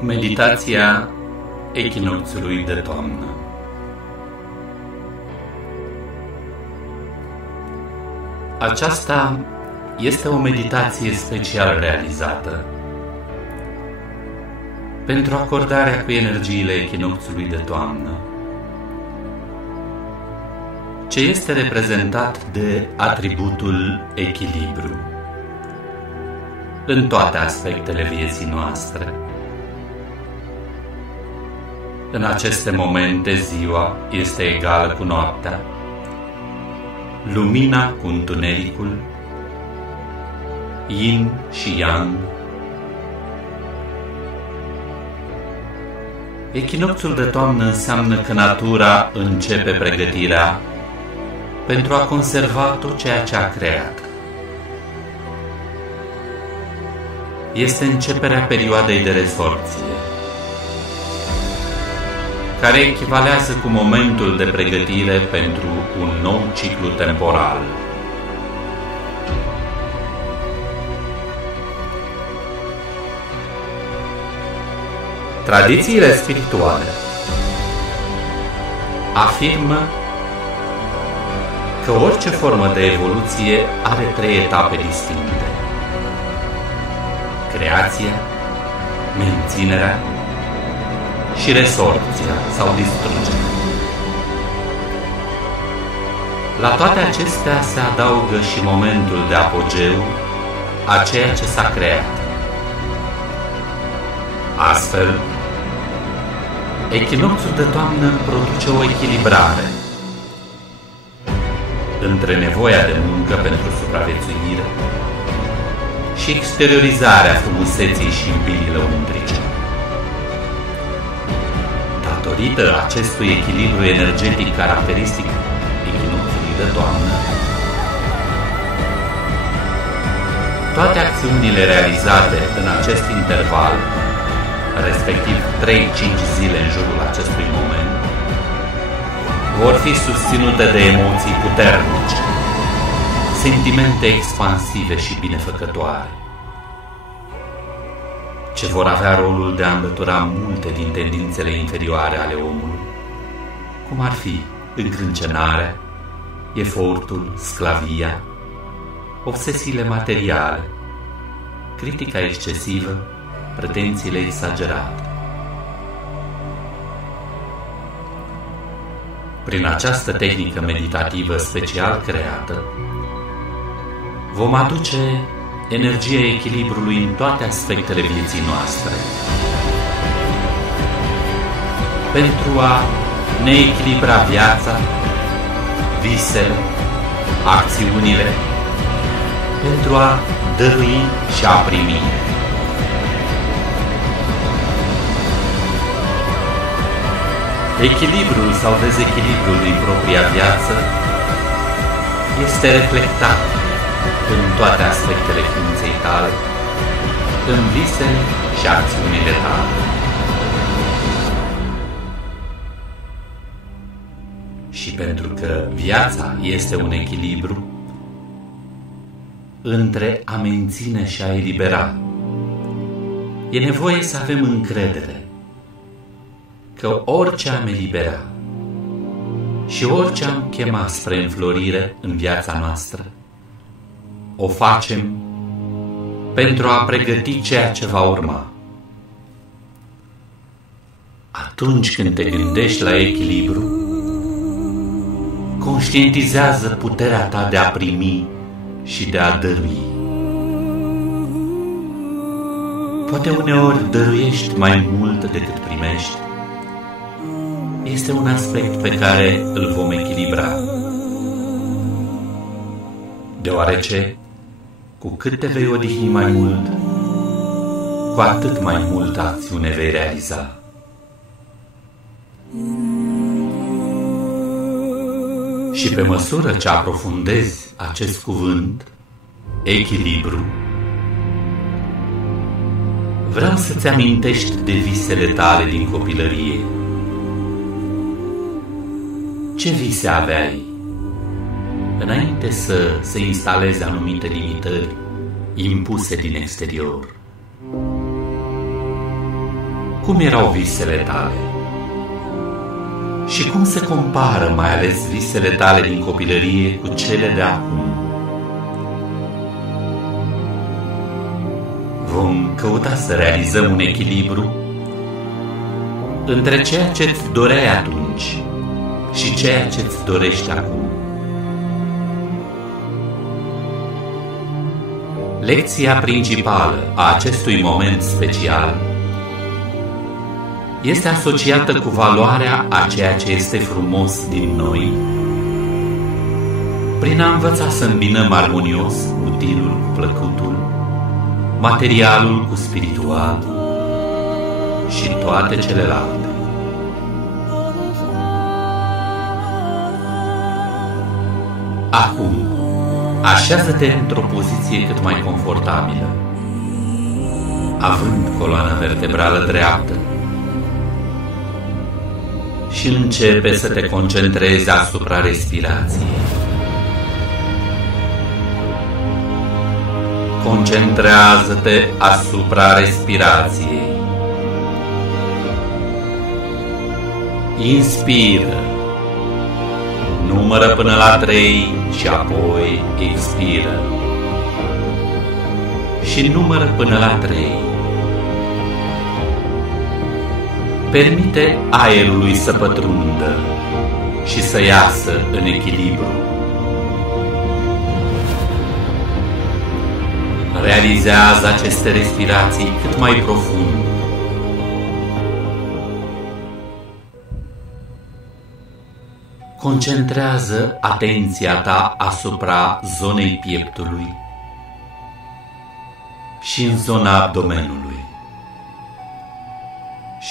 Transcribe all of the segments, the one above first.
Meditația echinocțiului de toamnă. Aceasta este o meditație special realizată pentru acordarea cu energiile echinocțiului de toamnă, ce este reprezentat de atributul echilibru în toate aspectele vieții noastre. În aceste momente, ziua este egală cu noaptea, lumina cu întunericul, yin și yang. Echinocțiul de toamnă înseamnă că natura începe pregătirea pentru a conserva tot ceea ce a creat. Este începerea perioadei de resorpție, care echivalează cu momentul de pregătire pentru un nou ciclu temporal. Tradițiile spirituale afirmă că orice formă de evoluție are 3 etape distincte: creația, menținerea și resorpția sau distrugerea. La toate acestea se adaugă și momentul de apogeu a ceea ce s-a creat. Astfel, echinocțiul de toamnă produce o echilibrare între nevoia de muncă pentru supraviețuire și exteriorizarea frumuseții și iubirii lăuntrice. Datorită acestui echilibru energetic caracteristic echinocțiului de toamnă, toate acțiunile realizate în acest interval, respectiv 3-5 zile în jurul acestui moment, vor fi susținute de emoții puternice, sentimente expansive și binefăcătoare, ce vor avea rolul de a înlătura multe din tendințele inferioare ale omului, cum ar fi încrâncenarea, efortul, sclavia, obsesiile materiale, critica excesivă, pretențiile exagerate. Prin această tehnică meditativă special creată, vom aduce energia echilibrului în toate aspectele vieții noastre, pentru a ne echilibra viața, visele, acțiunile, pentru a dărui și a primi. Echilibrul sau dezechilibrul din propria viață este reflectat în toate aspectele ființei tale, în visele și acțiunile tale. Și pentru că viața este un echilibru între a menține și a elibera, e nevoie să avem încredere că orice am elibera și orice am chema spre înflorire în viața noastră, o facem pentru a pregăti ceea ce va urma. Atunci când te gândești la echilibru, conștientizează puterea ta de a primi și de a dărui. Poate uneori dăruiești mai mult decât primești. Este un aspect pe care îl vom echilibra, deoarece cu cât te vei odihni mai mult, cu atât mai multă acțiune vei realiza. Și pe măsură ce aprofundezi acest cuvânt, echilibru, vreau să-ți amintești de visele tale din copilărie. Ce vise aveai înainte să se instaleze anumite limitări impuse din exterior? cum erau visele tale? Și cum se compară mai ales visele tale din copilărie cu cele de acum? Vom căuta să realizăm un echilibru între ceea ce îți doreai atunci și ceea ce îți dorești acum. Lecția principală a acestui moment special este asociată cu valoarea a ceea ce este frumos din noi, prin a învăța să îmbinăm armonios utilul cu plăcutul, materialul cu spiritual și toate celelalte. Acum, așează-te într-o poziție cât mai confortabilă, având coloana vertebrală dreaptă, și începe să te concentrezi asupra respirației. Concentrează-te asupra respirației. Inspiră. Numără până la 3 și apoi expiră. Și numără până la 3. Permite aerului să pătrundă și să iasă în echilibru. Realizează aceste respirații cât mai profund. Concentrează atenția ta asupra zonei pieptului și în zona abdomenului.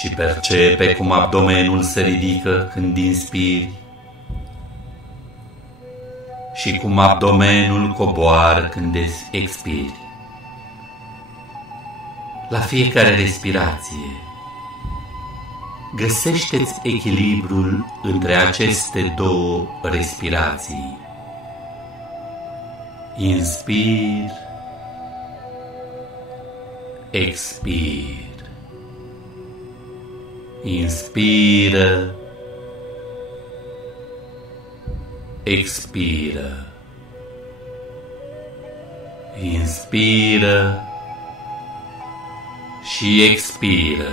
Și percepe cum abdomenul se ridică când inspiri și cum abdomenul coboară când expiri. La fiecare respirație, găsește-ți echilibrul între aceste două respirații. Inspir, expir. Inspiră, expiră. Inspiră și expiră.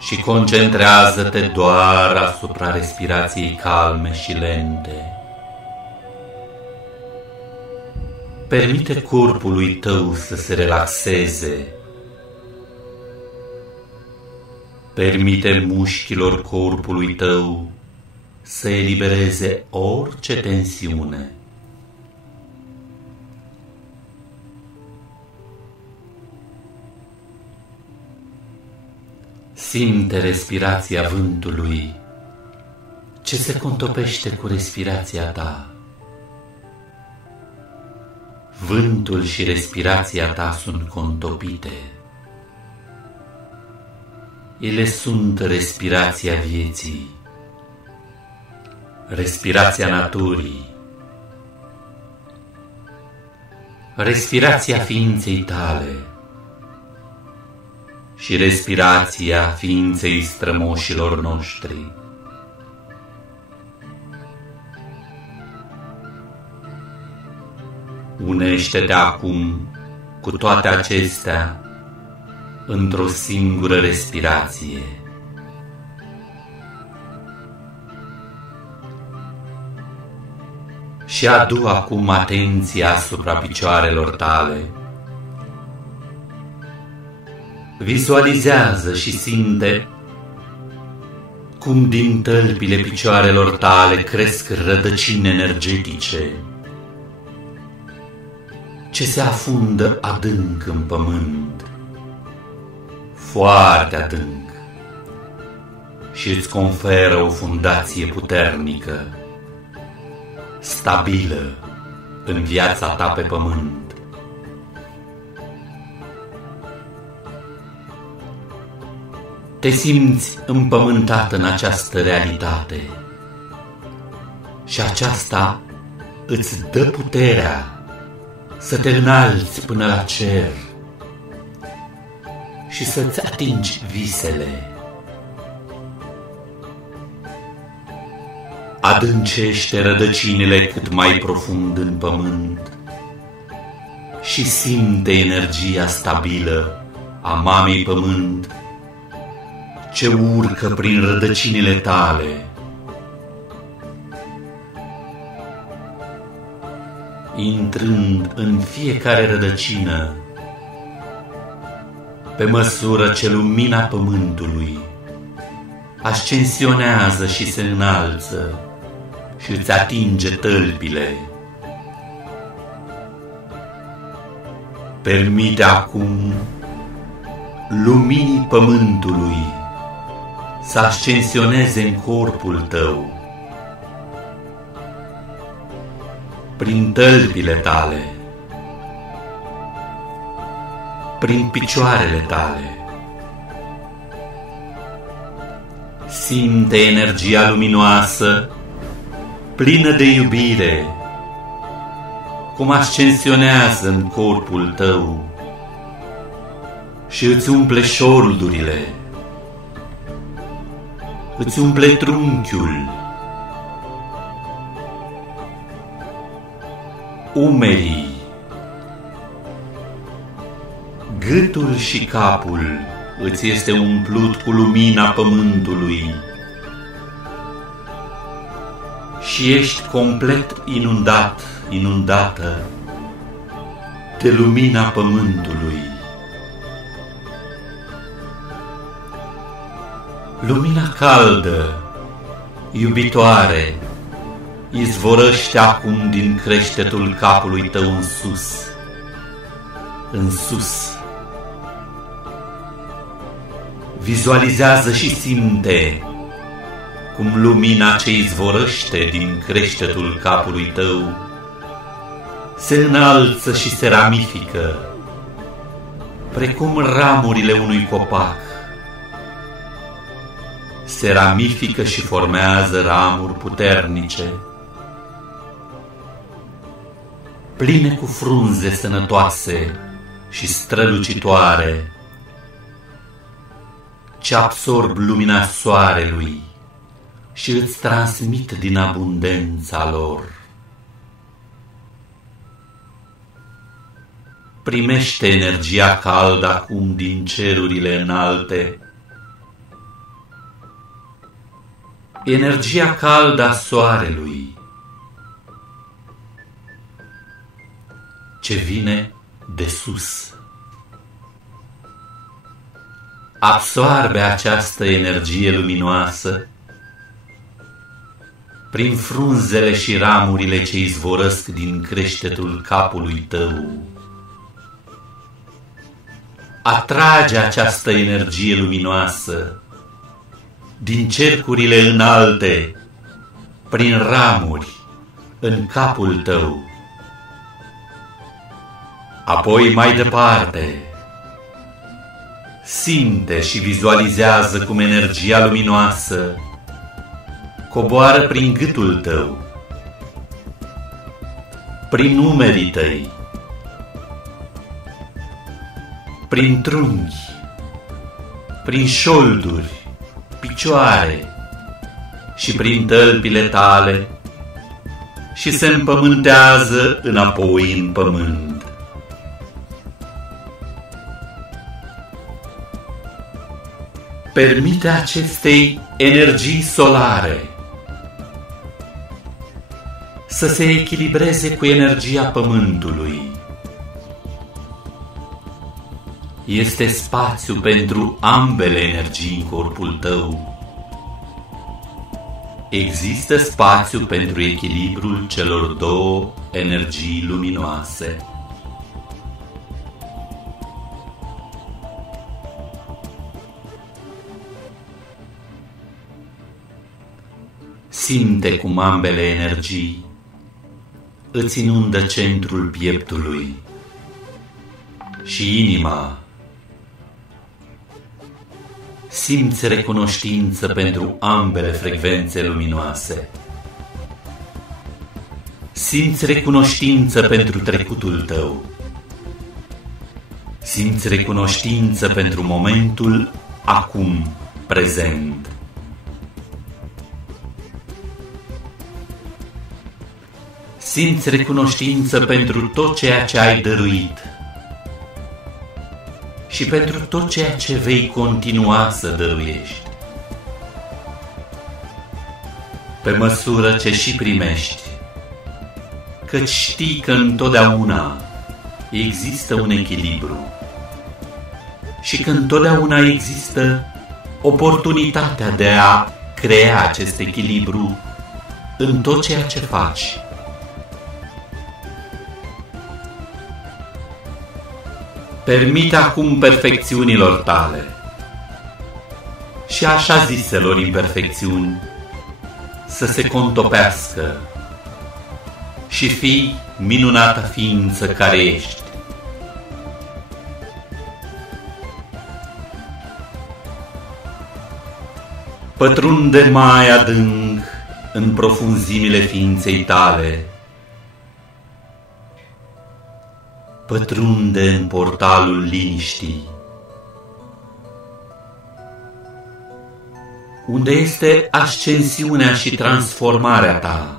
Și concentrează-te doar asupra respirației calme și lente. Permite corpului tău să se relaxeze. Permite mușchilor corpului tău să elibereze orice tensiune. Simte respirația vântului ce se contopește cu respirația ta. Vântul și respirația ta sunt contopite. Ele sunt respirația vieții, respirația naturii, respirația ființei tale și respirația ființei strămoșilor noștri. Unește-te acum cu toate acestea într-o singură respirație. Și adu acum atenția asupra picioarelor tale. Vizualizează și simte cum din tălpile picioarelor tale cresc rădăcini energetice ce se afundă adânc în pământ, foarte adânc, și îți conferă o fundație puternică, stabilă în viața ta pe pământ. Te simți împământat în această realitate și aceasta îți dă puterea să te înalți până la cer și să-ți atingi visele. Adâncește rădăcinile cât mai profund în pământ și simte energia stabilă a Mamei Pământ ce urcă prin rădăcinile tale. Intrând în fiecare rădăcină, pe măsură ce lumina Pământului ascensionează și se înalță și îți atinge tălpile, permite acum luminii Pământului să ascensioneze în corpul tău, prin tălpile tale, prin picioarele tale. Simte energia luminoasă, plină de iubire, cum ascensionează în corpul tău și îți umple șoldurile, îți umple trunchiul, umerii, gâtul și capul îți este umplut cu lumina Pământului și ești complet inundată de lumina Pământului. Lumina caldă, iubitoare, izvorăște acum din creștetul capului tău în sus, în sus. Vizualizează și simte cum lumina ce izvorăște din creștetul capului tău se înalță și se ramifică, precum ramurile unui copac. Se ramifică și formează ramuri puternice, pline cu frunze sănătoase și strălucitoare, ce absorb lumina soarelui și îți transmit din abundența lor. Primește energia caldă acum din cerurile înalte, energia caldă a soarelui, ce vine de sus. Absoarbe această energie luminoasă prin frunzele și ramurile ce izvorăsc din creștetul capului tău. Atrage această energie luminoasă din cercurile înalte, prin ramuri, în capul tău. Apoi mai departe, simte și vizualizează cum energia luminoasă coboară prin gâtul tău, prin umerii tăi, prin trunchi, prin șolduri, picioare și prin tălpile tale și se împământează înapoi în pământ. Permite acestei energii solare să se echilibreze cu energia Pământului. Este spațiu pentru ambele energii în corpul tău. Există spațiu pentru echilibrul celor două energii luminoase. Simte cum ambele energii îți inundă centrul pieptului și inima. Simți recunoștință pentru ambele frecvențe luminoase. Simți recunoștință pentru trecutul tău. Simți recunoștință pentru momentul acum prezent. Simți recunoștință pentru tot ceea ce ai dăruit și pentru tot ceea ce vei continua să dăruiești. Pe măsură ce și primești, căci știi că întotdeauna există un echilibru și că întotdeauna există oportunitatea de a crea acest echilibru în tot ceea ce faci. Permite acum perfecțiunilor tale și așa ziselor imperfecțiuni să se contopească și fii minunata ființă care ești. Pătrunde mai adânc în profunzimile ființei tale. Pătrunde în portalul liniștii, unde este ascensiunea și transformarea ta.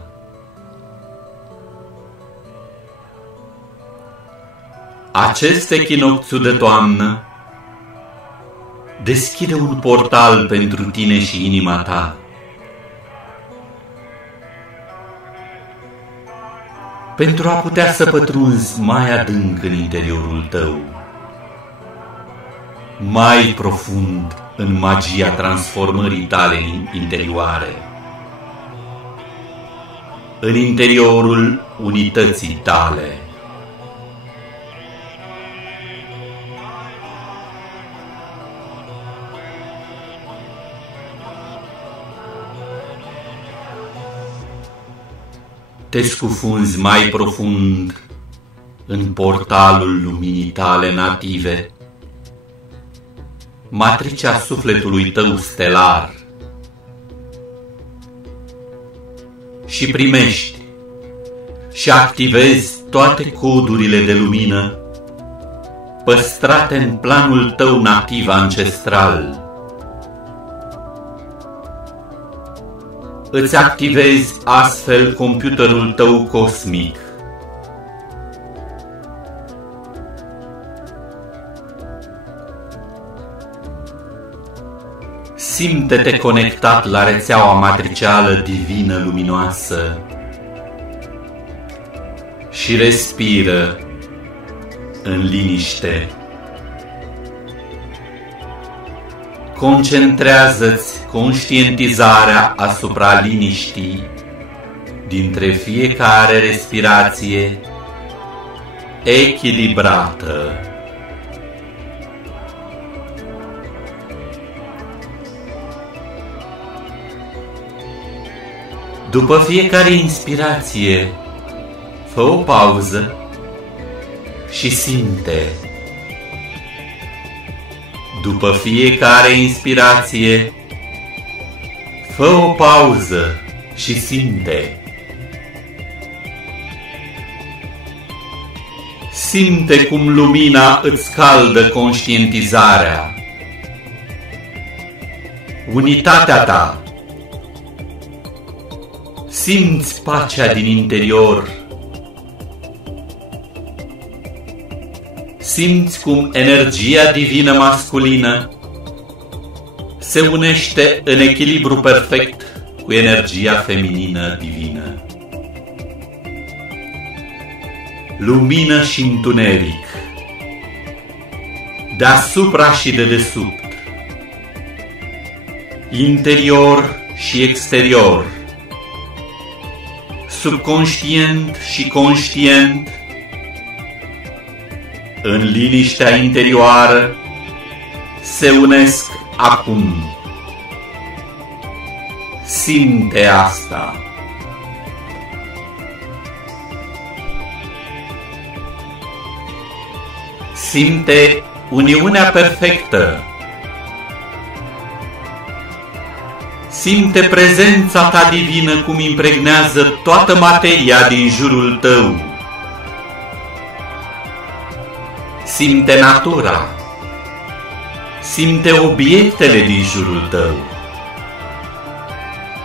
Acest echinocțiu de toamnă deschide un portal pentru tine și inima ta. Pentru a putea să pătrunzi mai adânc în interiorul tău, mai profund în magia transformării tale interioare, în interiorul unității tale. Te scufunzi mai profund în portalul luminii tale native, matricea sufletului tău stelar, și primești și activezi toate codurile de lumină păstrate în planul tău nativ ancestral. Îți activezi astfel computerul tău cosmic. Simte-te conectat la rețeaua matricială divină luminoasă și respiră în liniște. Concentrează-ți conștientizarea asupra liniștii dintre fiecare respirație echilibrată. După fiecare inspirație, fă o pauză și simte. După fiecare inspirație, fă o pauză și simte. Simte cum lumina îți caldă conștientizarea, unitatea ta. Simți pacea din interior. Simți cum energia divină masculină se unește în echilibru perfect cu energia feminină divină. Lumină și întuneric, deasupra și de desubt, interior și exterior, subconștient și conștient, în liniștea interioară se unesc acum. Simte asta. Simte uniunea perfectă. Simte prezența ta divină cum impregnează toată materia din jurul tău. simte natura, simte obiectele din jurul tău,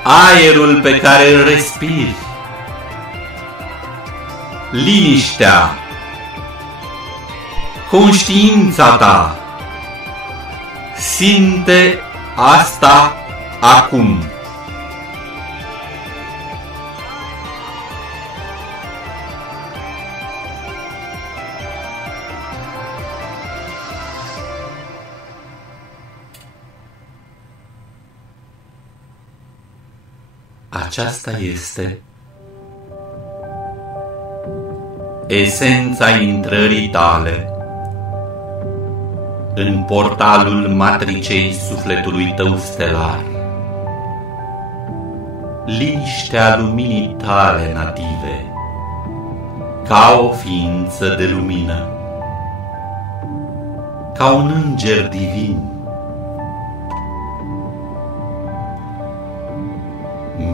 aerul pe care îl respiri, liniștea, conștiința ta. Simte asta acum. Aceasta este esența intrării tale în portalul matricei sufletului tău stelar, liniștea luminii tale native, ca o ființă de lumină, ca un înger divin.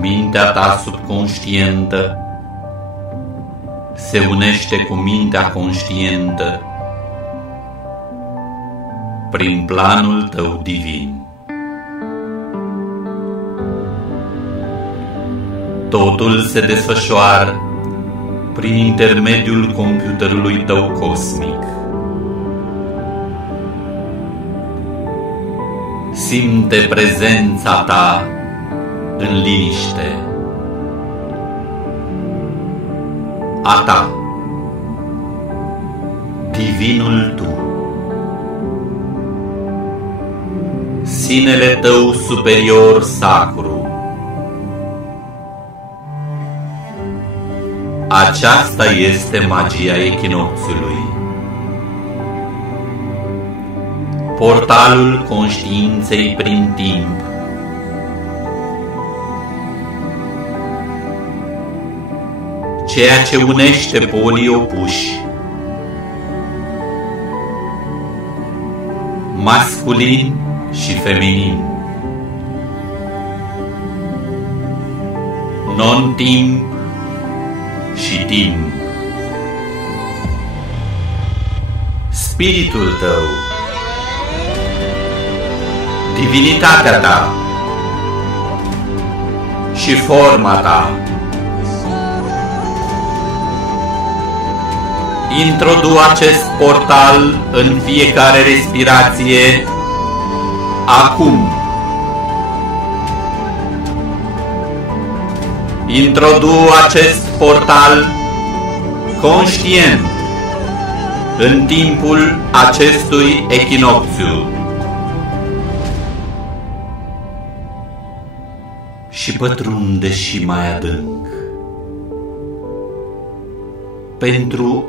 Mintea ta subconștientă se unește cu mintea conștientă prin planul tău divin. Totul se desfășoară prin intermediul computerului tău cosmic. Simte prezența ta în liniște, a ta, divinul tu, sinele tău superior sacru. Aceasta este magia echinocțiului, portalul conștiinței prin timp. Ceea ce unește polii opuși, masculin și feminin, non-timp și timp. Spiritul tău, divinitatea ta și forma ta. Introdu acest portal în fiecare respirație acum. Introdu acest portal conștient în timpul acestui echinocțiu și pătrunde și mai adânc pentru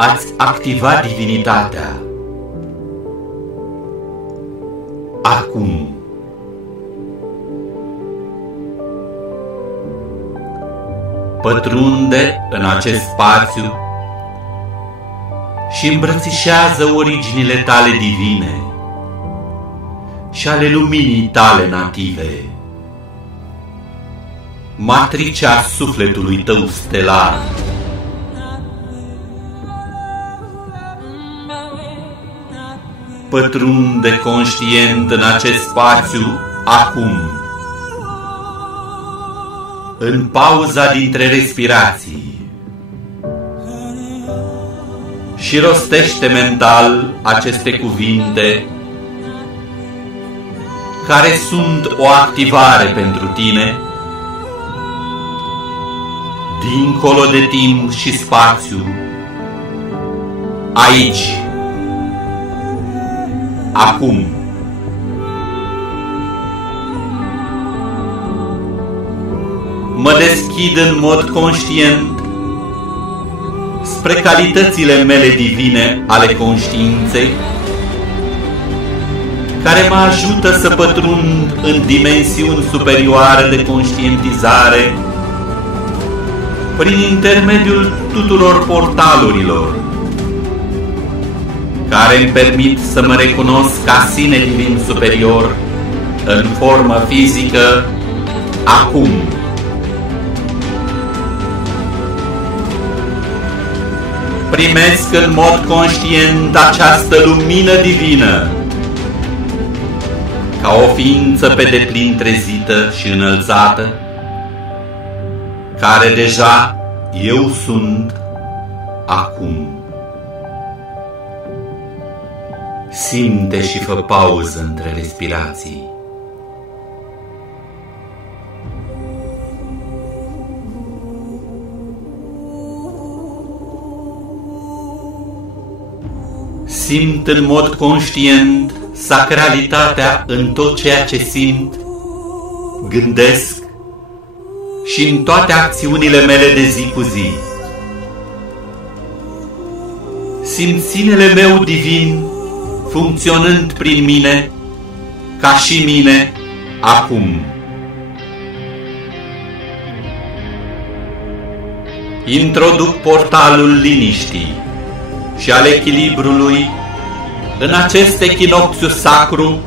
a-ți activa divinitatea acum. Pătrunde în acest spațiu și îmbrățișează originile tale divine și ale luminii tale native, matricea sufletului tău stelar. Pătrunde conștient în acest spațiu acum, în pauza dintre respirații, și rostește mental aceste cuvinte care sunt o activare pentru tine, dincolo de timp și spațiu, aici, acum. Mă deschid în mod conștient spre calitățile mele divine ale conștiinței, care mă ajută să pătrund în dimensiuni superioare de conștientizare prin intermediul tuturor portalurilor, care îmi permit să mă recunosc ca sine divin superior în formă fizică acum. primesc în mod conștient această lumină divină, ca o ființă pe deplin trezită și înălțată, care deja eu sunt acum. Simte și fă pauză între respirații. Simt în mod conștient sacralitatea în tot ceea ce simt, gândesc și în toate acțiunile mele de zi cu zi. Simt sinele meu divin funcționând prin mine, ca și mine, acum. Introduc portalul liniștii și al echilibrului în acest echinocțiu sacru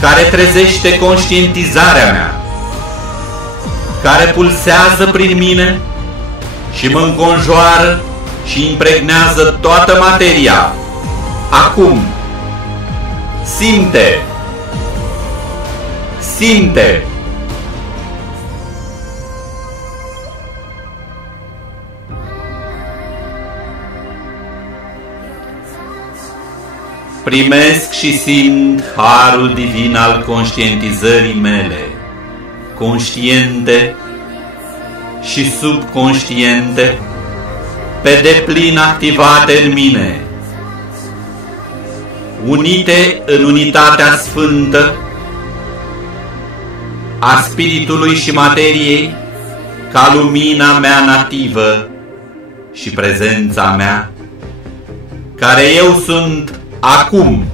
care trezește conștientizarea mea, care pulsează prin mine și mă înconjoară și impregnează toată materia. Acum, simte! Simte! Primesc și simt harul divin al conștientizării mele, conștiente și subconștiente, pe deplin activate în mine, unite în unitatea sfântă a spiritului și materiei, ca lumina mea nativă și prezența mea, care eu sunt acum.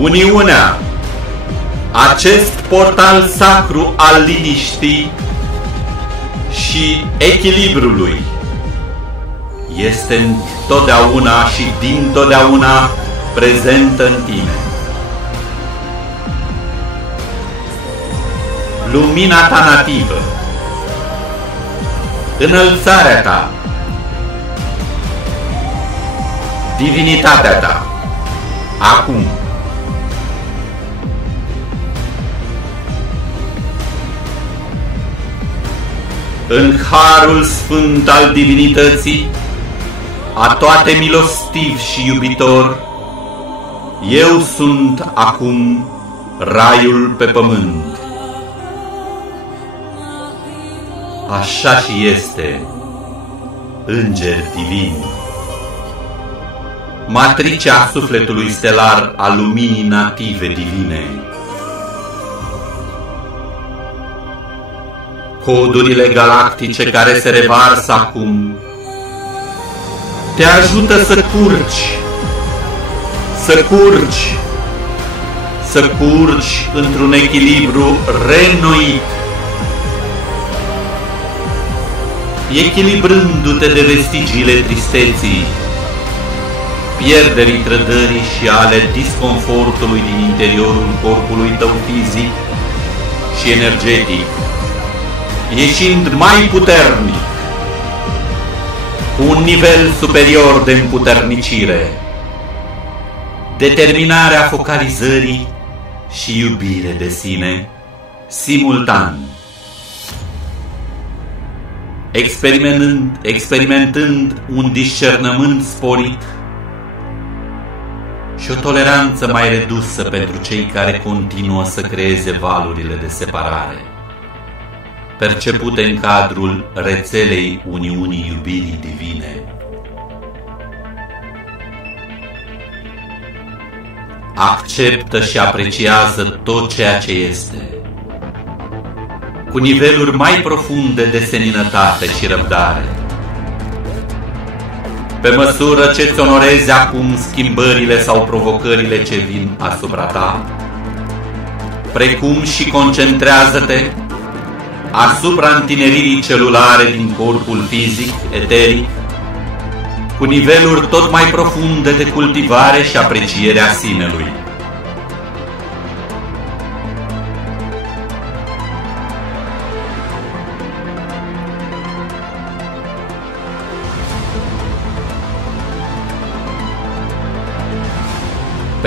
Uniunea, acest portal sacru al liniștii și echilibrului, este întotdeauna și dintotdeauna prezentă în tine. Lumina ta nativă, înălțarea ta, divinitatea ta, acum. În harul sfânt al divinității, atoate milostiv și iubitor, eu sunt acum raiul pe pământ. Așa și este, îngeri divini, matricea sufletului stelar a luminii native divine. Codurile galactice care se revarsă acum te ajută să curgi într-un echilibru reînnoit, echilibrându-te de vestigiile tristeții, pierderii trădării și ale disconfortului din interiorul corpului tău fizic și energetic, ieșind mai puternic, cu un nivel superior de împuternicire, determinarea focalizării și iubire de sine, simultan, experimentând un discernământ sporit și o toleranță mai redusă pentru cei care continuă să creeze valurile de separare, percepute în cadrul rețelei Uniunii Iubirii Divine. Acceptă și apreciază tot ceea ce este, cu niveluri mai profunde de seninătate și răbdare. Pe măsură ce îți onorezi acum schimbările sau provocările ce vin asupra ta, precum și concentrează-te asupra întineririi celulare din corpul fizic, eteric, cu niveluri tot mai profunde de cultivare și apreciere a sinelui.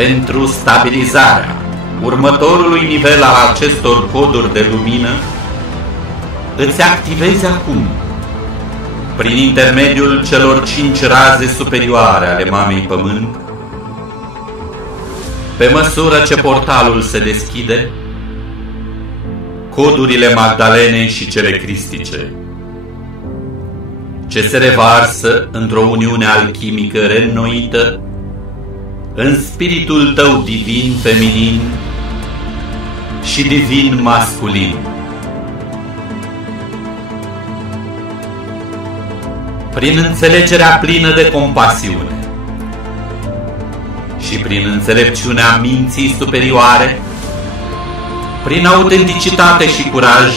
Pentru stabilizarea următorului nivel al acestor coduri de lumină, îți activezi acum, prin intermediul celor 5 raze superioare ale Mamei Pământ, pe măsură ce portalul se deschide, codurile Magdalene și cele cristice, ce se revarsă într-o uniune alchimică reînnoită în spiritul tău divin feminin și divin masculin. Prin înțelegerea plină de compasiune și prin înțelepciunea minții superioare, prin autenticitate și curaj,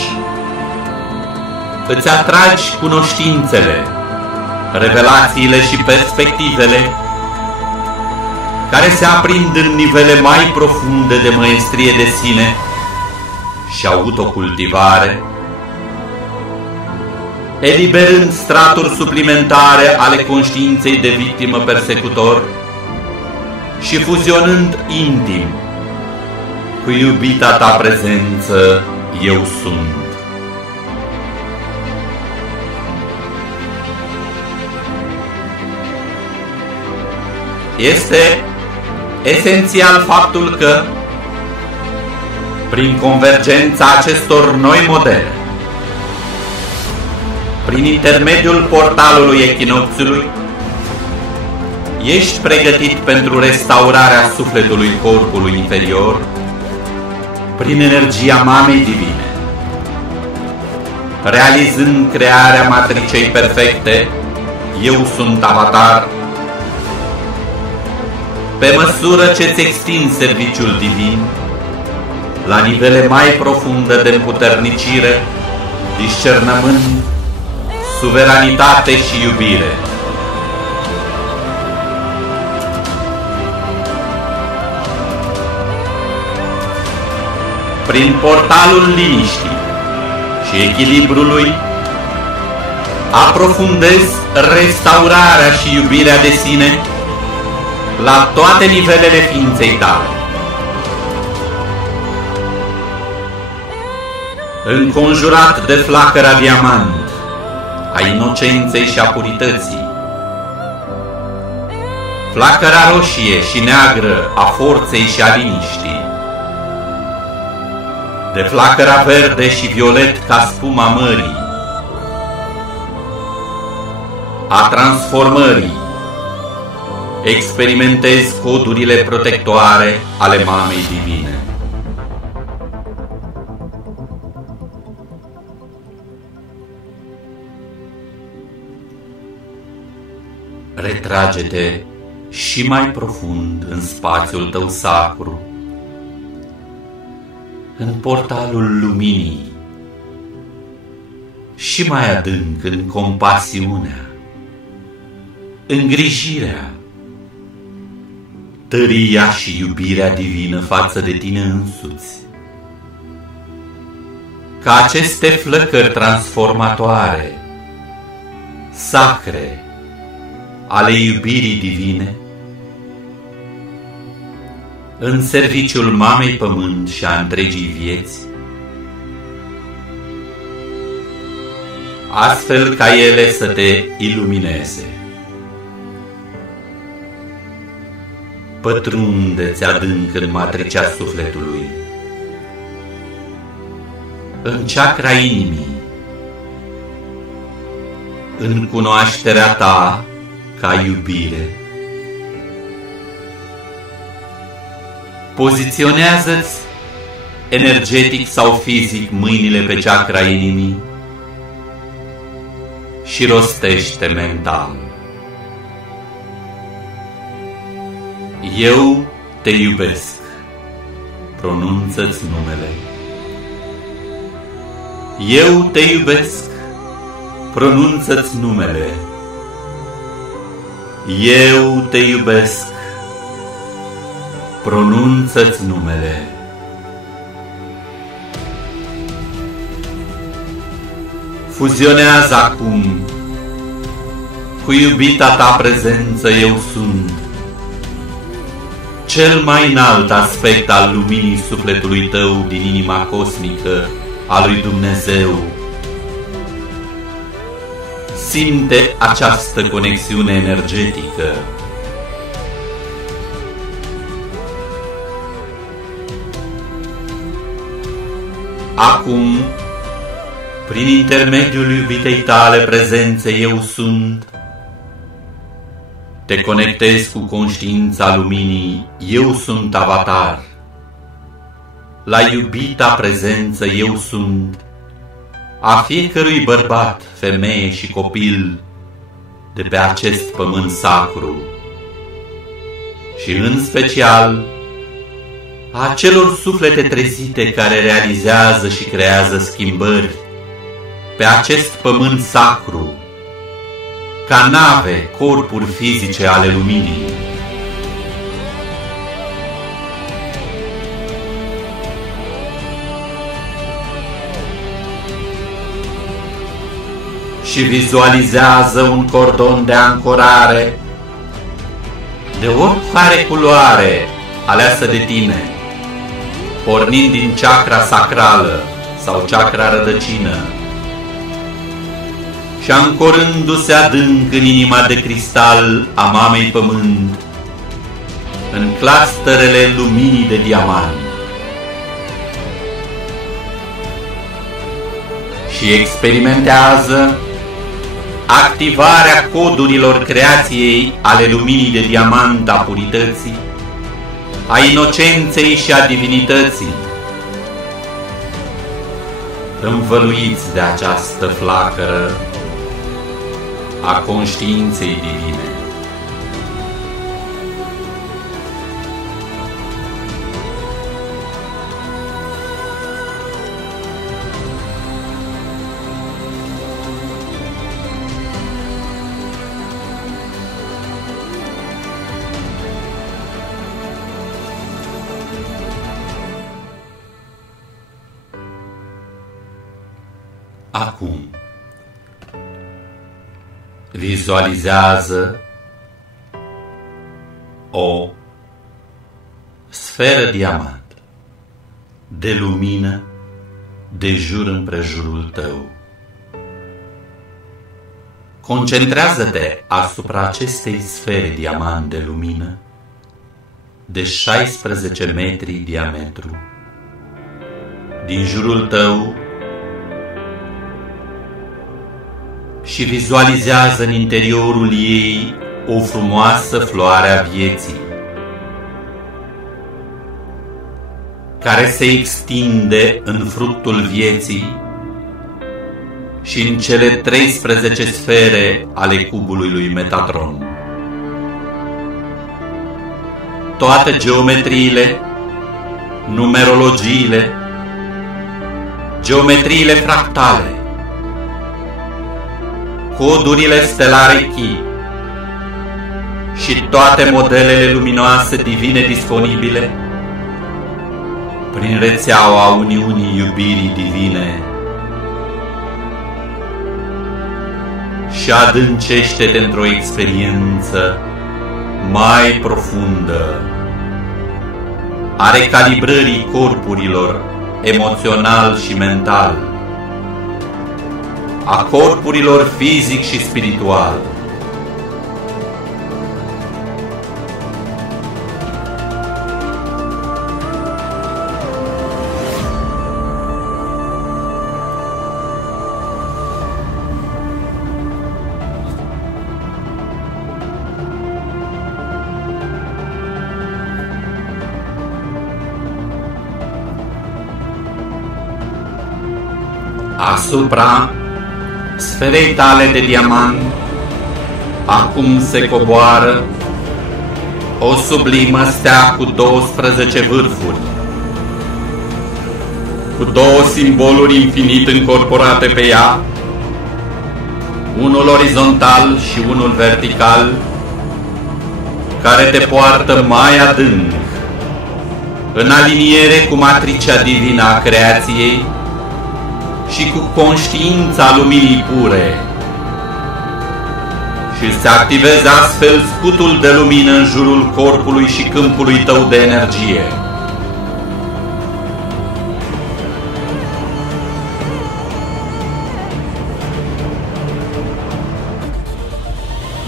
îți atragi cunoștințele, revelațiile și perspectivele care se aprind în nivele mai profunde de măestrie de sine și autocultivare, eliberând straturi suplimentare ale conștiinței de victimă persecutor și fuzionând intim cu iubita ta prezență, eu sunt. Este esențial faptul că, prin convergența acestor noi modele, prin intermediul portalului echinocțiului, ești pregătit pentru restaurarea sufletului corpului inferior prin energia Mamei Divine, realizând crearea matricei perfecte, eu sunt avatar, pe măsură ce îți extinzi serviciul divin la nivele mai profunde de împuternicire, discernământ, suveranitate și iubire. Prin portalul liniștii și echilibrului, aprofundezi restaurarea și iubirea de sine la toate nivelele ființei tale. Înconjurat de flacăra diamant a inocenței și a purității, flacăra roșie și neagră a forței și a liniștii, de flacăra verde și violet ca spuma mării, a transformării, experimentezi codurile protectoare ale Mamei Divine. Retrage-te și mai profund în spațiul tău sacru, în portalul luminii, și mai adânc în compasiunea, îngrijirea, tăria și iubirea divină față de tine însuți. Ca aceste flăcări transformatoare, sacre, ale iubirii divine, în serviciul Mamei Pământ și a întregii vieți, astfel ca ele să te ilumineze. Pătrunde-ți adânc în matricea sufletului, în chakra inimii, în cunoașterea ta ca iubire. Poziționează-ți energetic sau fizic mâinile pe chakra inimii și rostește mental: eu te iubesc. Pronunță-ți numele. Eu te iubesc. Pronunță-ți numele. Eu te iubesc. Pronunță-ți numele. Fuzionează acum cu iubita ta prezență, eu sunt, cel mai înalt aspect al luminii sufletului tău din inima cosmică a lui Dumnezeu. Simte această conexiune energetică. Acum, prin intermediul iubitei tale prezențe Eu Sunt, te conectezi cu conștiința luminii Eu Sunt Avatar, la iubita prezență Eu Sunt, a fiecărui bărbat, femeie și copil de pe acest pământ sacru și în special a celor suflete trezite care realizează și creează schimbări pe acest pământ sacru, ca nave, corpuri fizice ale luminii. Și vizualizează un cordon de ancorare de oricare culoare aleasă de tine, pornind din chakra sacrală sau chakra rădăcină și ancorându-se adânc în inima de cristal a Mamei Pământ, în clusterele luminii de diamant. Și experimentează activarea codurilor creației ale luminii de diamant a purității, a inocenței și a divinității, învăluiți de această flacără a conștiinței divine. Acum, vizualizează o sferă diamant de lumină de jur împrejurul tău. Concentrează-te asupra acestei sfere diamant de lumină de 16 metri diametru. Din jurul tău și vizualizează în interiorul ei o frumoasă floare a vieții, care se extinde în fructul vieții și în cele 13 sfere ale cubului lui Metatron. Toate geometriile, numerologiile, geometriile fractale, codurile stelare Chi și toate modelele luminoase divine disponibile prin rețeaua Uniunii Iubirii Divine, și adâncește-te într-o experiență mai profundă a recalibrării corpurilor emoțional și mental, a corpurilor fizic și spiritual. Asupra sferei tale de diamant acum se coboară o sublimă stea cu 12 vârfuri, cu două simboluri infinit încorporate pe ea, unul orizontal și unul vertical, care te poartă mai adânc în aliniere cu matricea divină a creației și cu conștiința luminii pure, și se activeze astfel scutul de lumină în jurul corpului și câmpului tău de energie.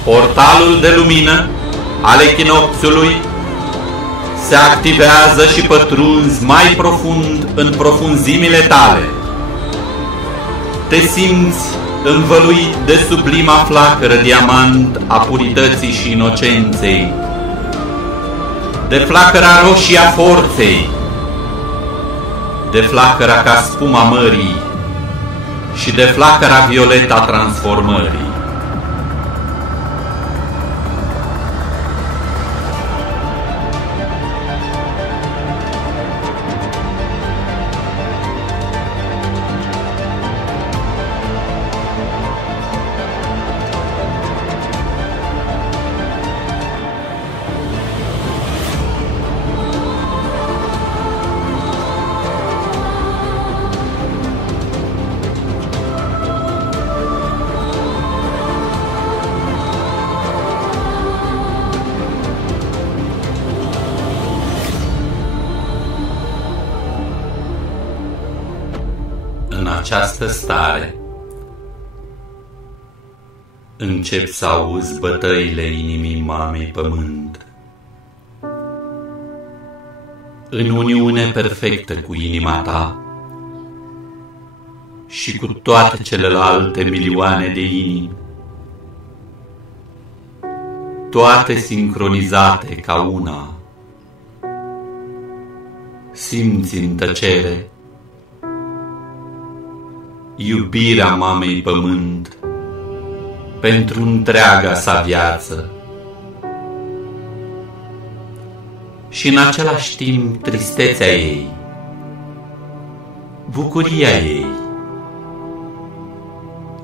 Portalul de lumină al echinocțiului se activează și pătrunzi mai profund în profunzimile tale. Te simți învăluit de sublima flacără diamant a purității și inocenței, de flacăra roșie a forței, de flacăra ca spuma mării și de flacăra violetă a transformării. În această stare încep să auzi bătăile inimii mamei pământ, în uniune perfectă cu inima ta și cu toate celelalte milioane de inimi, toate sincronizate ca una. Simți în tăcere iubirea mamei pământ pentru întreaga sa viață și în același timp tristețea ei, bucuria ei,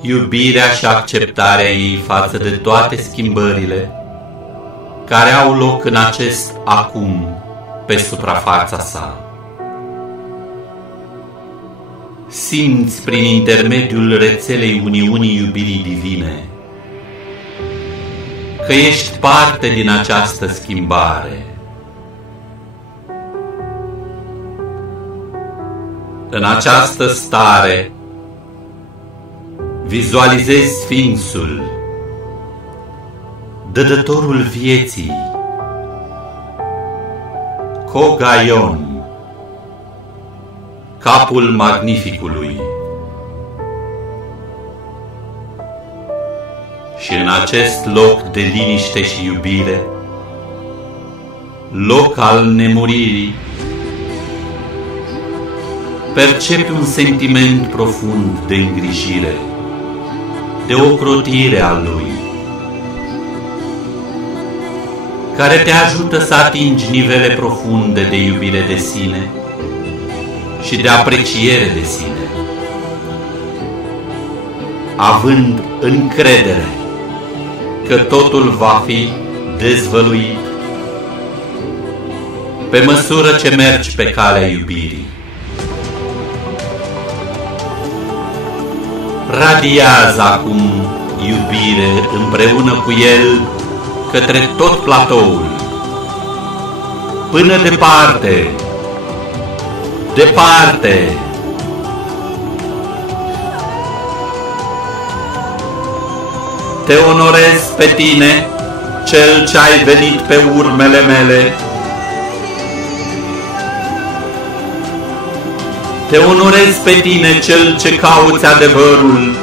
iubirea și acceptarea ei față de toate schimbările care au loc în acest acum pe suprafața sa. Simți prin intermediul rețelei uniunii iubirii divine că ești parte din această schimbare. În această stare vizualizezi Sfinxul, dădătorul vieții, Cogaion, capul magnificului. Și în acest loc de liniște și iubire, loc al nemuririi, percepi un sentiment profund de îngrijire, de ocrotire a lui, care te ajută să atingi nivele profunde de iubire de sine și de apreciere de sine, având încredere că totul va fi dezvăluit pe măsură ce mergi pe calea iubirii. Radiază acum iubire împreună cu el către tot platoul, până departe, departe. Te onorez pe tine, cel ce ai venit pe urmele mele. Te onorez pe tine, cel ce cauți adevărul.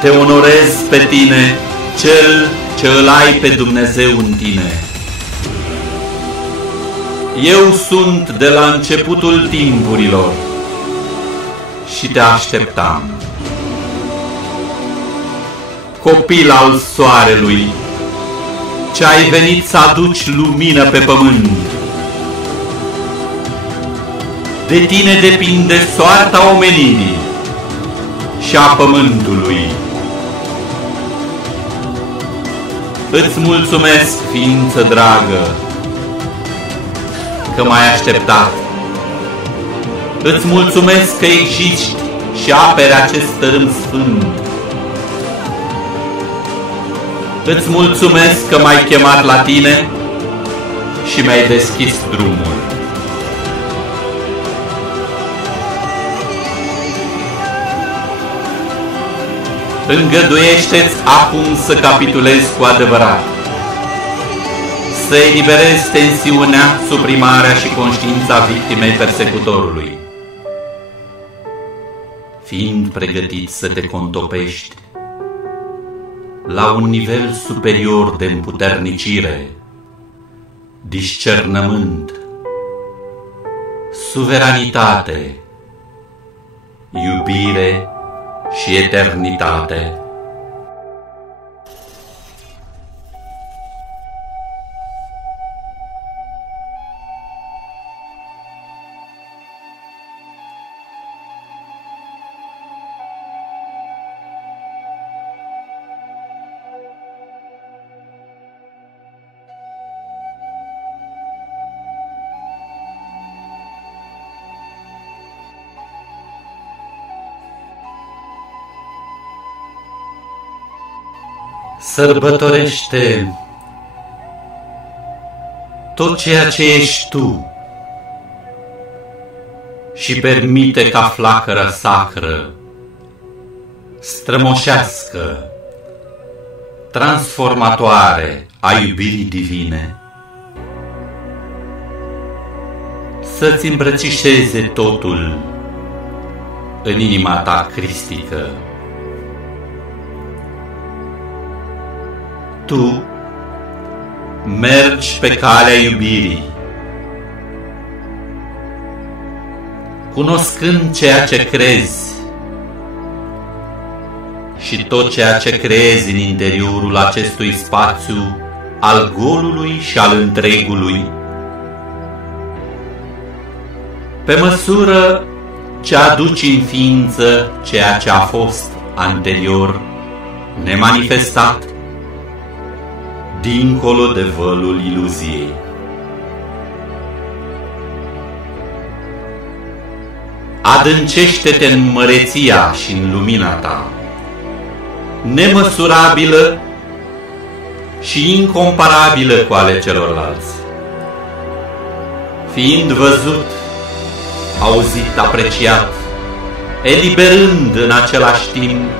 Te onorez pe tine, cel ce îl ai pe Dumnezeu în tine. Eu sunt de la începutul timpurilor și te așteptam. Copil al soarelui, ce ai venit să aduci lumină pe pământ. De tine depinde soarta omenirii și a pământului. Îți mulțumesc, ființă dragă, că m-ai așteptat. Îți mulțumesc că existi și aperi acest tărâm sfânt. Îți mulțumesc că m-ai chemat la tine și mi-ai deschis drumul. Îngăduiește-ți acum să capitulezi cu adevărat, să eliberezi tensiunea, suprimarea și conștiința victimei persecutorului, fiind pregătit să te contopești la un nivel superior de împuternicire, discernământ, suveranitate, iubire și eternitate. Sărbătorește tot ceea ce ești tu și permite ca flacăra sacră, strămoșească, transformatoare a iubirii divine să-ți îmbrățișeze totul în inima ta cristică. Tu mergi pe calea iubirii, cunoscând ceea ce crezi și tot ceea ce creezi în interiorul acestui spațiu al golului și al întregului. Pe măsură ce aduci în ființă ceea ce a fost anterior nemanifestat, dincolo de vălul iluziei. Adâncește-te în măreția și în lumina ta, nemăsurabilă și incomparabilă cu ale celorlalți, fiind văzut, auzit, apreciat, eliberând în același timp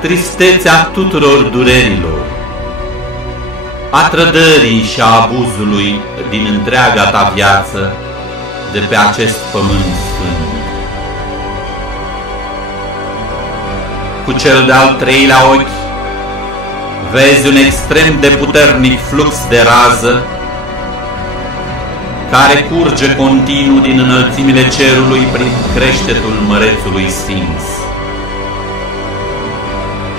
tristețea tuturor durerilor, a trădării și a abuzului din întreaga ta viață de pe acest pământ sfânt. Cu cel de-al treilea ochi vezi un extrem de puternic flux de rază care curge continuu din înălțimile cerului prin creștetul mărețului Sfinț.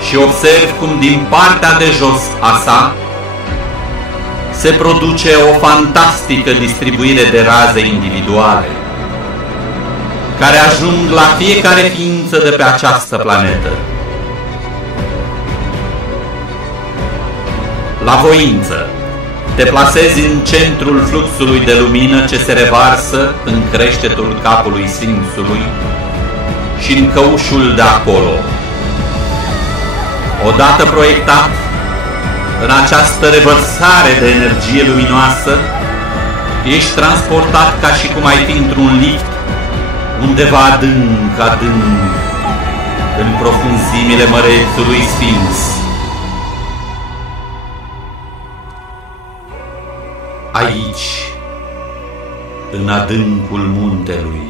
Și observi cum din partea de jos a sa se produce o fantastică distribuire de raze individuale, care ajung la fiecare ființă de pe această planetă. La voință, te plasezi în centrul fluxului de lumină ce se revarsă în creștetul capului Sfințului și în căușul de acolo. Odată proiectat în această revărsare de energie luminoasă, ești transportat ca și cum ai fi într-un lift undeva adânc, adânc, în profunzimile mărețului Sfinț. Aici, în adâncul muntelui,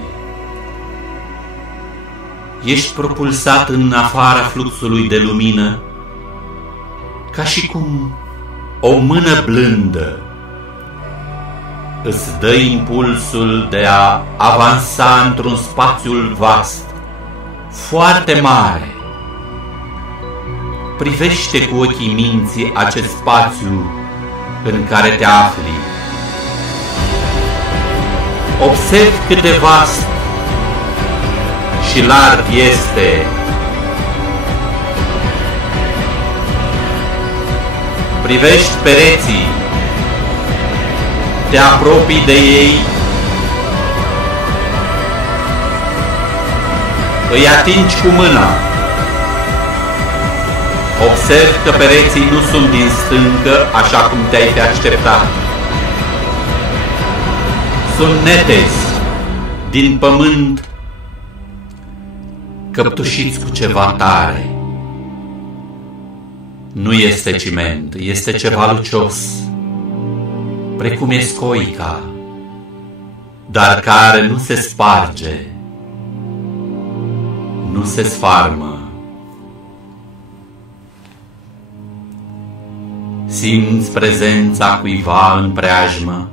ești propulsat în afara fluxului de lumină, ca și cum o mână blândă îți dă impulsul de a avansa într-un spațiu vast, foarte mare. Privește cu ochii minții acest spațiu în care te afli. Observi cât de vast și larg este. Privești pereții, te apropii de ei, îi atingi cu mâna, Observ că pereții nu sunt din stâncă, așa cum te-ai fi așteptat. Sunt netezi, din pământ, căptușiți cu ceva tare. Nu este ciment, este ceva lucios, precum e scoica, dar care nu se sparge, nu se sfarmă. Simți prezența cuiva în preajmă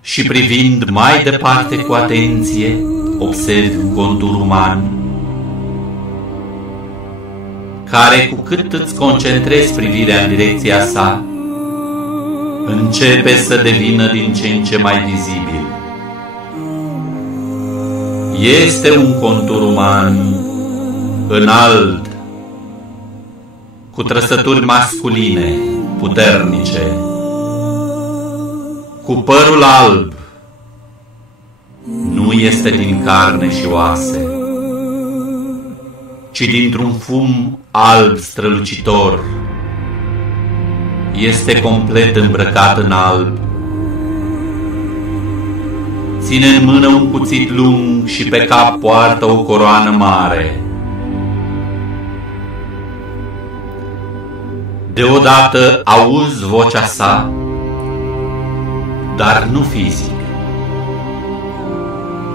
și privind mai departe cu atenție, observi un contur uman care, cu cât îți concentrezi privirea în direcția sa, începe să devină din ce în ce mai vizibil. Este un contur uman înalt, cu trăsături masculine, puternice, cu părul alb, nu este din carne și oase, ci dintr-un fum alb strălucitor. Este complet îmbrăcat în alb. Ține în mână un cuțit lung și pe cap poartă o coroană mare. Deodată auzi vocea sa, dar nu fizic,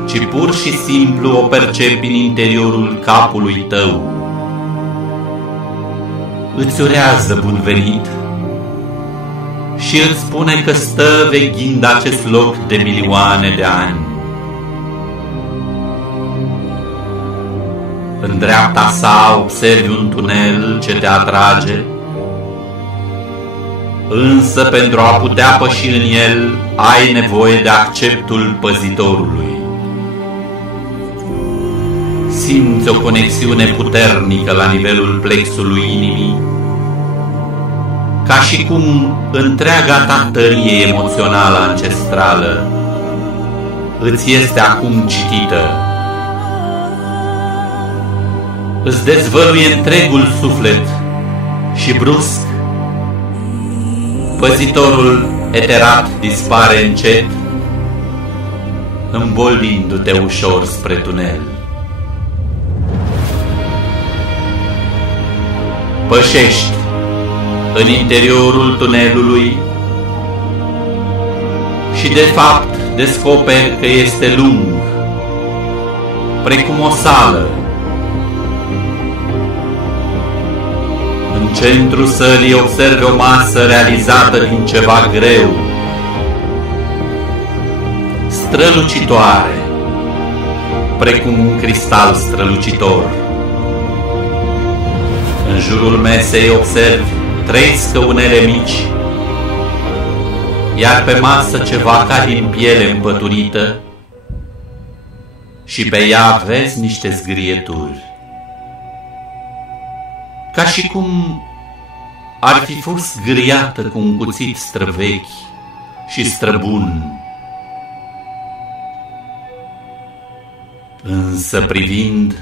ci pur și simplu o percepi în interiorul capului tău. Îți urează bun venit și îți spune că stă veghind acest loc de milioane de ani. În dreapta sa observi un tunel ce te atrage, însă pentru a putea păși în el ai nevoie de acceptul păzitorului. Simți o conexiune puternică la nivelul plexului inimii, ca și cum întreaga ta tărie emoțională ancestrală îți este acum citită. Îți dezvăluie întregul suflet și brusc păzitorul eterat dispare încet, îmboldindu-te ușor spre tunel. Pășești în interiorul tunelului și de fapt descoperi că este lung, precum o sală. În centrul sălii observi o masă realizată din ceva greu, strălucitoare, precum un cristal strălucitor. În jurul mesei observi 3 scaunele mici, iar pe masă ceva ca din piele împăturită și pe ea vezi niște zgârieturi, ca și cum ar fi fost zgâriată cu un cuțit străvechi și străbun. Însă privind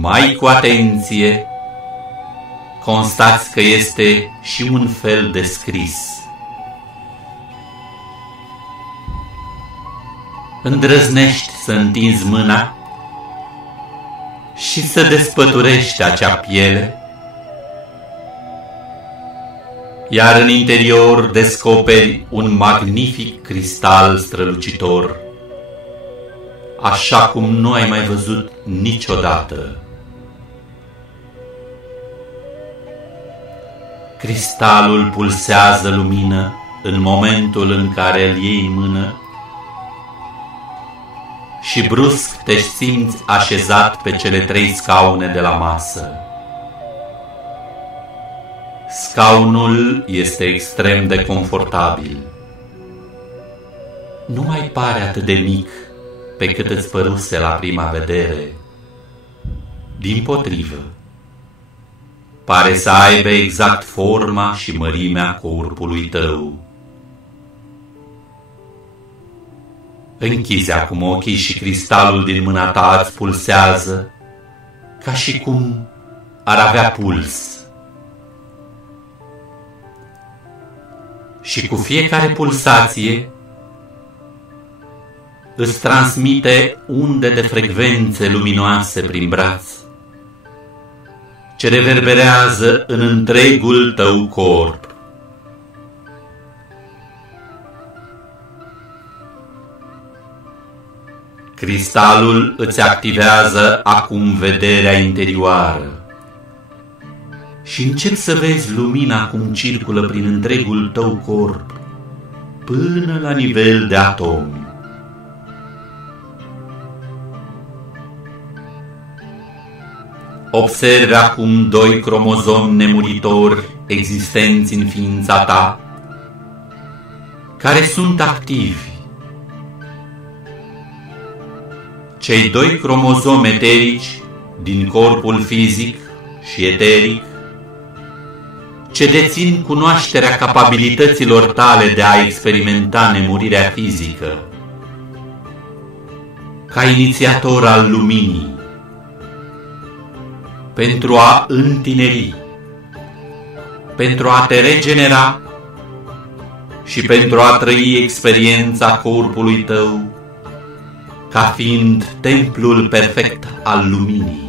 mai cu atenție, constați că este și un fel de scris. Îndrăznești să întinzi mâna și să despăturești acea piele, iar în interior descoperi un magnific cristal strălucitor, așa cum nu ai mai văzut niciodată. Cristalul pulsează lumină în momentul în care îl iei în mână și brusc te simți așezat pe cele 3 scaune de la masă. Scaunul este extrem de confortabil. Nu mai pare atât de mic pe cât îți păruse la prima vedere. Dimpotrivă, pare să aibă exact forma și mărimea corpului tău. Închizi acum ochii și cristalul din mâna ta îți pulsează, ca și cum ar avea puls. Și cu fiecare pulsație îți transmite unde de frecvențe luminoase prin braț, ce reverberează în întregul tău corp. Cristalul îți activează acum vederea interioară și începi să vezi lumina cum circulă prin întregul tău corp, până la nivel de atomi. Observi acum 2 cromozomi nemuritori existenți în ființa ta, care sunt activi. Cei 2 cromozomi eterici din corpul fizic și eteric, ce dețin cunoașterea capabilităților tale de a experimenta nemurirea fizică, ca inițiator al luminii, pentru a întineri, pentru a te regenera și pentru a trăi experiența corpului tău ca fiind templul perfect al luminii.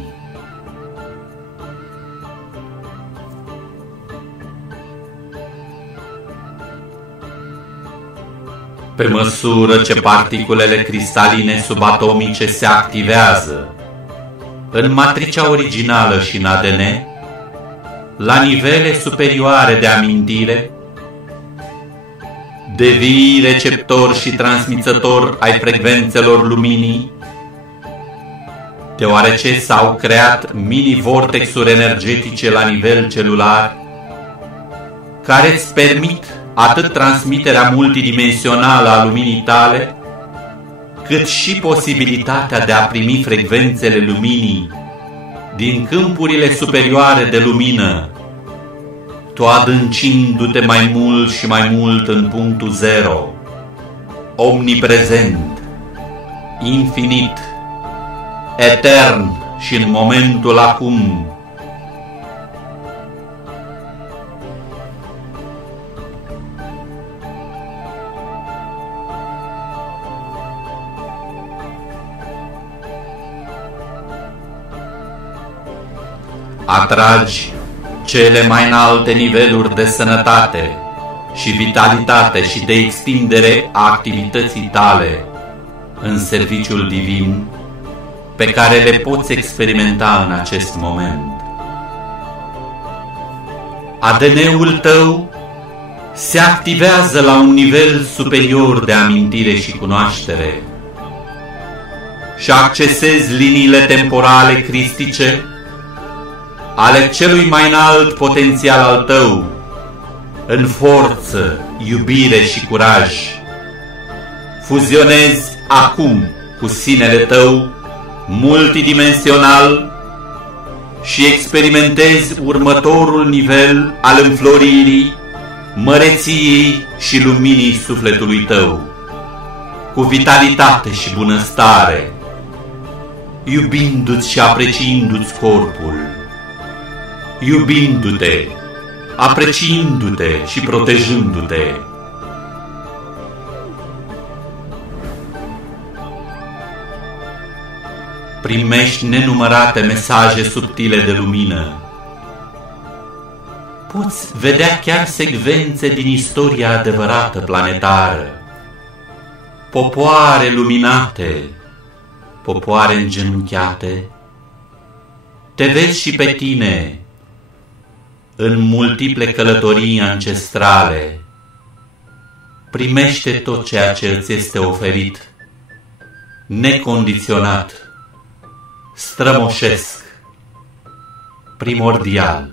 Pe măsură ce particulele cristaline subatomice se activează în matricea originală și în ADN, la nivele superioare de amintire, devii receptor și transmițător ai frecvențelor luminii, deoarece s-au creat mini-vortexuri energetice la nivel celular, care îți permit atât transmiterea multidimensională a luminii tale, cât și posibilitatea de a primi frecvențele luminii din câmpurile superioare de lumină, tu adâncindu-te mai mult și mai mult în punctul zero, omniprezent, infinit, etern și în momentul acum. Atragi cele mai înalte niveluri de sănătate și vitalitate și de extindere a activității tale în serviciul divin pe care le poți experimenta în acest moment. ADN-ul tău se activează la un nivel superior de amintire și cunoaștere și accesezi liniile temporale cristice ale celui mai înalt potențial al tău, în forță, iubire și curaj. Fuzionezi acum cu sinele tău multidimensional și experimentezi următorul nivel al înfloririi, măreției și luminii sufletului tău, cu vitalitate și bunăstare, iubindu-ți și apreciindu-ți corpul, iubindu-te, apreciindu-te și protejându-te. Primești nenumărate mesaje subtile de lumină. Poți vedea chiar secvențe din istoria adevărată planetară. Popoare luminate, popoare îngenunchiate. Te vezi și pe tine în multiple călătorii ancestrale. Primește tot ceea ce îți este oferit, necondiționat, strămoșesc, primordial.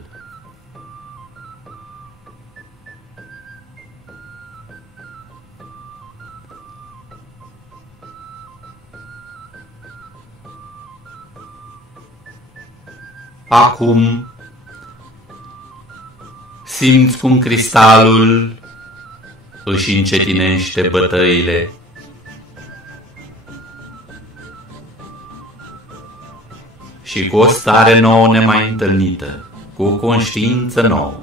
Acum simți cum cristalul își încetinește bătăile și cu o stare nouă nemai întâlnită, cu o conștiință nouă.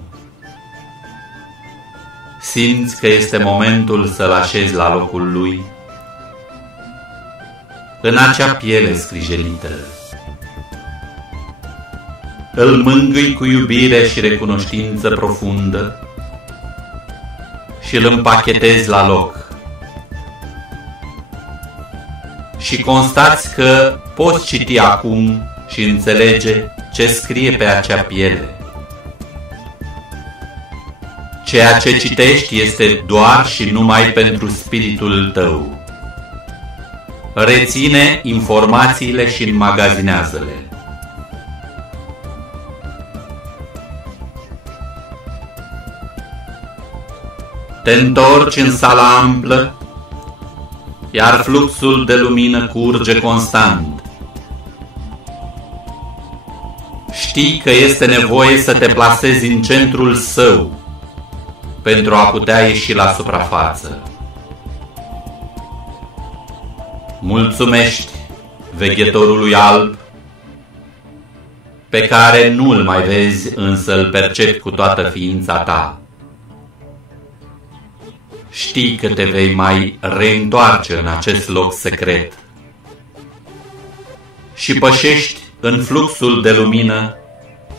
Simți că este momentul să-l așezi la locul lui, în acea piele scrijelită. Îl mângâi cu iubire și recunoștință profundă și îl împachetezi la loc. Și constați că poți citi acum și înțelege ce scrie pe acea piele. Ceea ce citești este doar și numai pentru spiritul tău. Reține informațiile și înmagazinează-le. Te întorci în sala amplă, iar fluxul de lumină curge constant. Știi că este nevoie să te plasezi în centrul său pentru a putea ieși la suprafață. Mulțumești veghetorului alb, pe care nu îl mai vezi, însă îl percepi cu toată ființa ta. Știi că te vei mai reîntoarce în acest loc secret și pășești în fluxul de lumină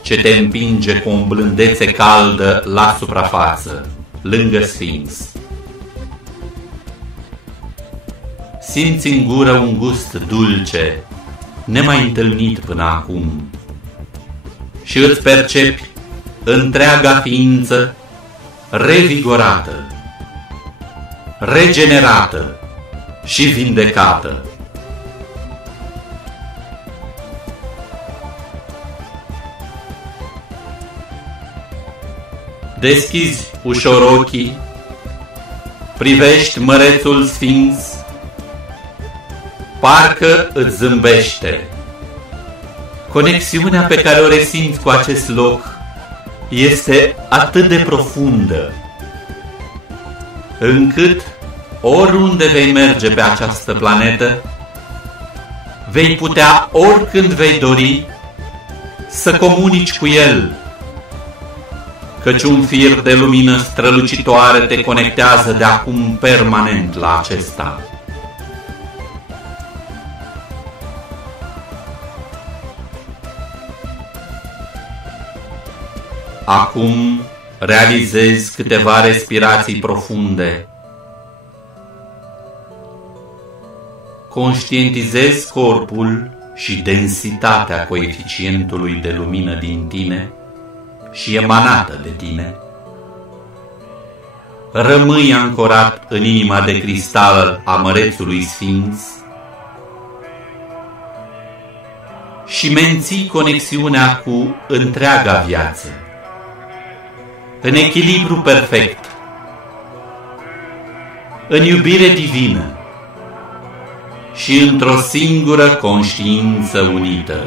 ce te împinge cu o blândețe caldă la suprafață, lângă Sfinx. Simți în gură un gust dulce, nemai întâlnit până acum, și îți percepi întreaga ființă revigorată, regenerată și vindecată. Deschizi ușor ochii, privești mărețul Sfinx, parcă îți zâmbește. Conexiunea pe care o resimți cu acest loc este atât de profundă, încât oriunde vei merge pe această planetă, vei putea oricând vei dori să comunici cu el, căci un fir de lumină strălucitoare te conectează de acum permanent la acesta. Acum realizezi câteva respirații profunde. Conștientizezi corpul și densitatea coeficientului de lumină din tine și emanată de tine. Rămâi ancorat în inima de cristal a mărețului Sfinx și menții conexiunea cu întreaga viață, în echilibru perfect, în iubire divină și într-o singură conștiință unită.